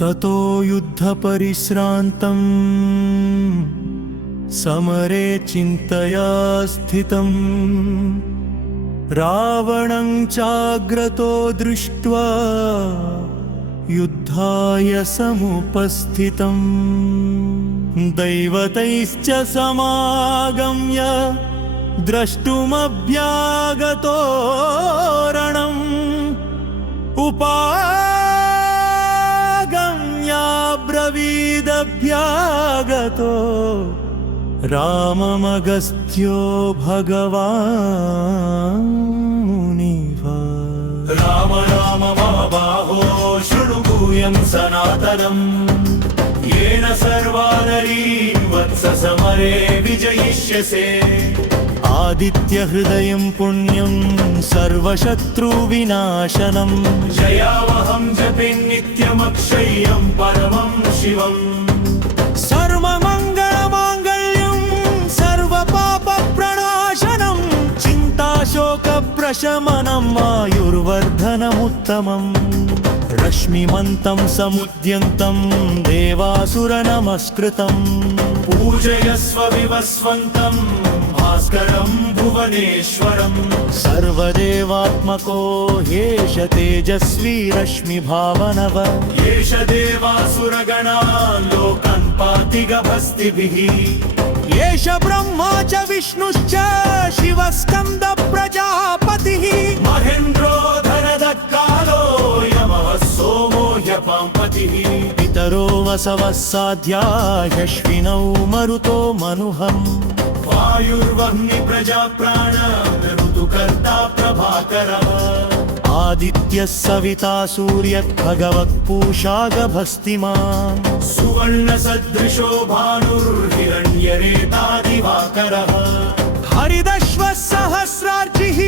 ततो युद्धपरिश्रान्तम् समरे चिन्तया स्थितम् रावणं चाग्रतो दृष्ट्वा युद्धाय समुपस्थितम् दैवतैश्च समागम्य द्रष्टुमभ्यागतो रणम् उपागम्याब्रवीदभ्यागतो राममगस्त्यो भगवानुनिव राम राम महाबाहो शृणु गुह्यं सनातनम् येन सर्वा नरी वत्स समरे विजयिष्यसे आदित्यहृदयं पुण्यं सर्वशत्रुविनाशनम् जयावहं जपे नित्यमक्षय्यं परमं शिवम् सर्वमङ्गलमाङ्गल्यं सर्वपापप्रणाशनं चिन्ताशोकप्रशमनम् आयुर्वर्धनमुत्तमम् रश्मिमन्तं समुद्यन्तं देवासुरनमस्कृतम् पूजयस्व विवस्वन्तं भास्करं भुवनेश्वरम् सर्वदेवात्मको ह्येष तेजस्वी रश्मिभावनव येष देवासुरगणान् लोकान् पाति गभस्तिभिः येष ब्रह्मा च विष्णुश्च शिवस्कन्द प्रजापतिः महेन्द्रो धनदक्कालो यमः सोमो ह्यपाम्पतिः पितरो वसवः साध्या ह्यश्विनौ मरुतो मनुहम् वायुर्वह्नि प्रजाप्राण ऋतुकर्ता प्रभाकरः आदित्यः सविता सूर्यः भगवत् पूषा गभस्तिमान् सुवर्णसदृशो भानुर्हिरण्यरेतादिवाकरः हरिदश्वः सहस्रार्चिः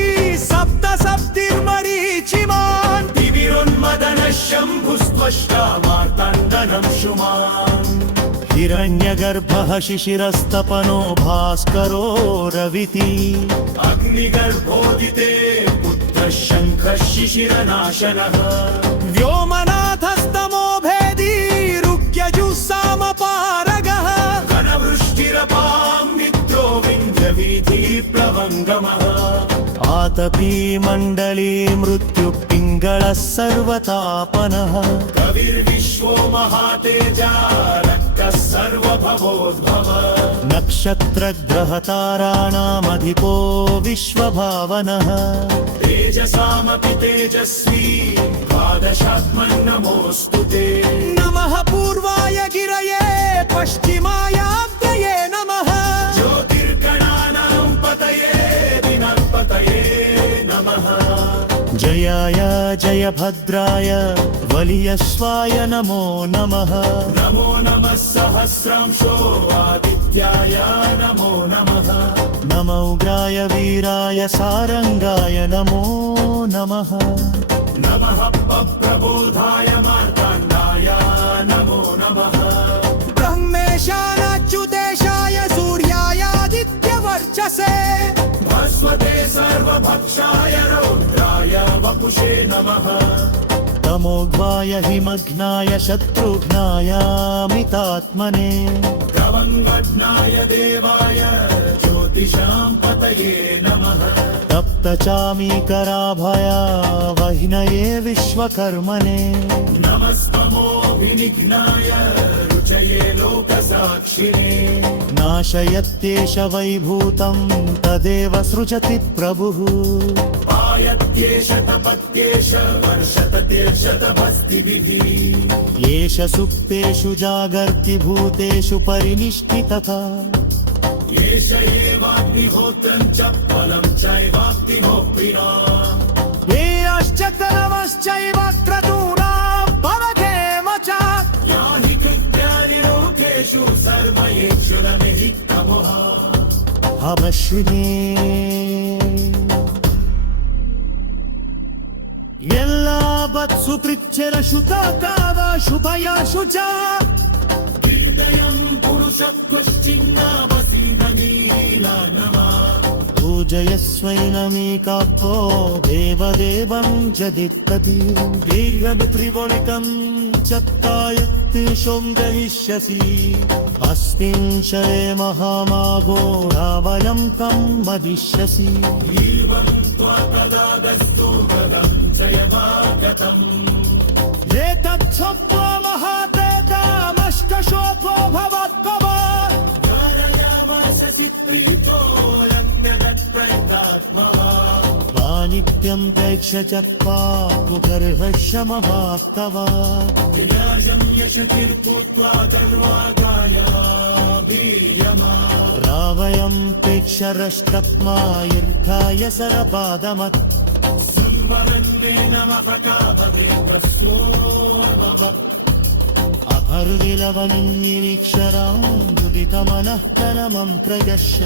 सप्तसप्तिर्मरीचिमान् दिविरुन्मदनः शम्भुस्त्वष्टा मार्ताण्डनं शुमान् हिरण्यगर्भः शिशिरस्तपनो भास्करो रविति अग्निगर्भोदिते पुत्रः शङ्खः शिशिरनाशनः व्योमनाथस्तमो भेदी रुक्यजुस्सामपारगः घनवृष्टिरपां मित्रो विन्ध्यवीथिः प्लवङ्गमः आतपी मण्डली मृत्युः पिङ्गळः सर्वतापनः कविर्विश्वो महातेजा रक्तः सर्वभवोद्भव नक्षत्रग्रहताराणामधिपो विश्वभावनः तेजसामपि तेजस्वी द्वादशात्मन्नमोऽस्तु ते नमः पूर्वाय गिरये पश्चिमायाब्दये नमः ज्योतिर्गणानां पतये दिनपतये नमः जयाय जयभद्राय वलियश्वाय नमो नमः नमो नमः सहस्रांशो आदित्याय नमो नमः नमो उग्राय वीराय सारंगाय नमो नमः नमः प्रबोधाय मार्ताण्डाय नमो नमः ब्रह्मेशानाच्युतेशाय सूर्यायादित्यवर्चसे भस्वते सर्वभक्षाय रौद्राय वपुषे नमः तमोघ्नाय हिमघ्नाय शत्रुघ्नायामितात्मने गवङ्गघ्नाय देवाय ज्योतिषां पतये नमः तप्तचामीकराभय वह्नये विश्वकर्मणे नमस्तमोभिनिघ्नाय रुचये लोकसाक्षिणे नाशयत्येष वैभूतं तदेव सृजति प्रभुः पायत्येष तपत्येष वर्षततीर्षत भस्तिभिः येष सुप्तेषु जागर्ति भूतेषु परिनिष्ठितः येष एवाग्निहोत्रं च फलं चैवाप्तिमोऽप्रियाम् येयश्च कर्मश्चैव क्रतूनां भवघेम च यानि कृत्यानि लोकेषु सर्वयेषु न विहितमुः अवश्विने ಎಲ್ಲ वत्सु पृच्छरशुताकावा शुभयाशु च हृदयं पुरुषपुश्चिन्नावसीदनीलानवा पूजयस्वैनमेकात्तो देवदेवं जदित्पति दीर्घत्रिगुणितं चत्तायत् शोङ्गहिष्यसि अस्मिन् शये महामागो रावयं तं वदिष्यसि एवं त्वा कदागस्तो गदं जयमागतम् एतच्छब्दो महातेतामष्टशोको भवत्पवा कारयावाससि प्रीतोऽयन्त्यगत्प्रैतात्मवा नित्यं प्रेक्ष चत्वा कुकर्हशमवाप्तवा विनाशं यशतिर्भूत्वा गर्वागाय वीर्यमा रावयं प्रेक्षरष्टप्मायुर्धाय सरपादमत् संवरन्नेन महता भवेत्प्रस्तोर्भव अभर्विलवन्निरीक्षरां मुदितमनः परमं प्रयश्य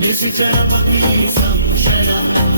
निशिचरमपि संशयम्